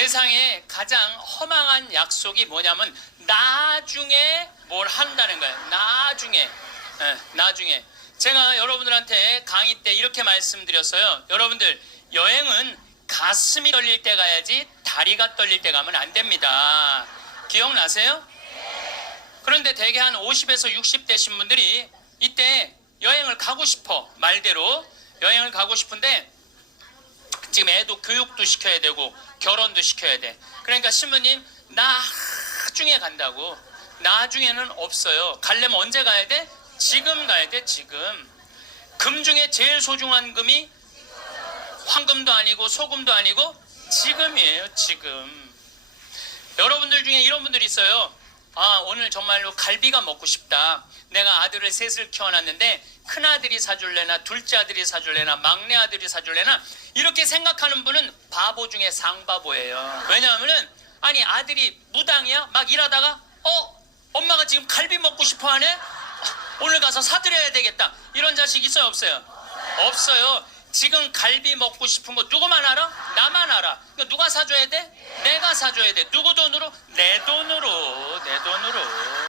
세상에 가장 허망한 약속이 뭐냐면 나중에 뭘 한다는 거예요. 나중에. 예, 나중에. 제가 여러분들한테 강의 때 이렇게 말씀드렸어요. 여러분들 여행은 가슴이 떨릴 때 가야지 다리가 떨릴 때 가면 안 됩니다. 기억나세요? 그런데 대개 한 50에서 60 되신 분들이 이때 여행을 가고 싶어 말대로 여행을 가고 싶은데 지금 애도 교육도 시켜야 되고 결혼도 시켜야 돼. 그러니까 신부님 나중에 간다고. 나중에는 없어요. 가려면 언제 가야 돼? 지금 가야 돼. 지금. 금 중에 제일 소중한 금이 황금도 아니고 소금도 아니고 지금이에요. 지금. 여러분들 중에 이런 분들이 있어요. 아, 오늘 정말로 갈비가 먹고 싶다. 내가 아들을 셋을 키워놨는데 큰 아들이 사줄래나 둘째 아들이 사줄래나 막내 아들이 사줄래나 이렇게 생각하는 분은 바보 중에 상바보예요. 왜냐하면은 아니 아들이 무당이야 막 일하다가 어 엄마가 지금 갈비 먹고 싶어하네 오늘 가서 사드려야 되겠다 이런 자식 있어요 없어요? 없어요. 지금 갈비 먹고 싶은 거 누구만 알아? 나만 알아. 누가 사줘야 돼? 내가 사줘야 돼. 누구 돈으로? 내 돈으로. 내 돈으로.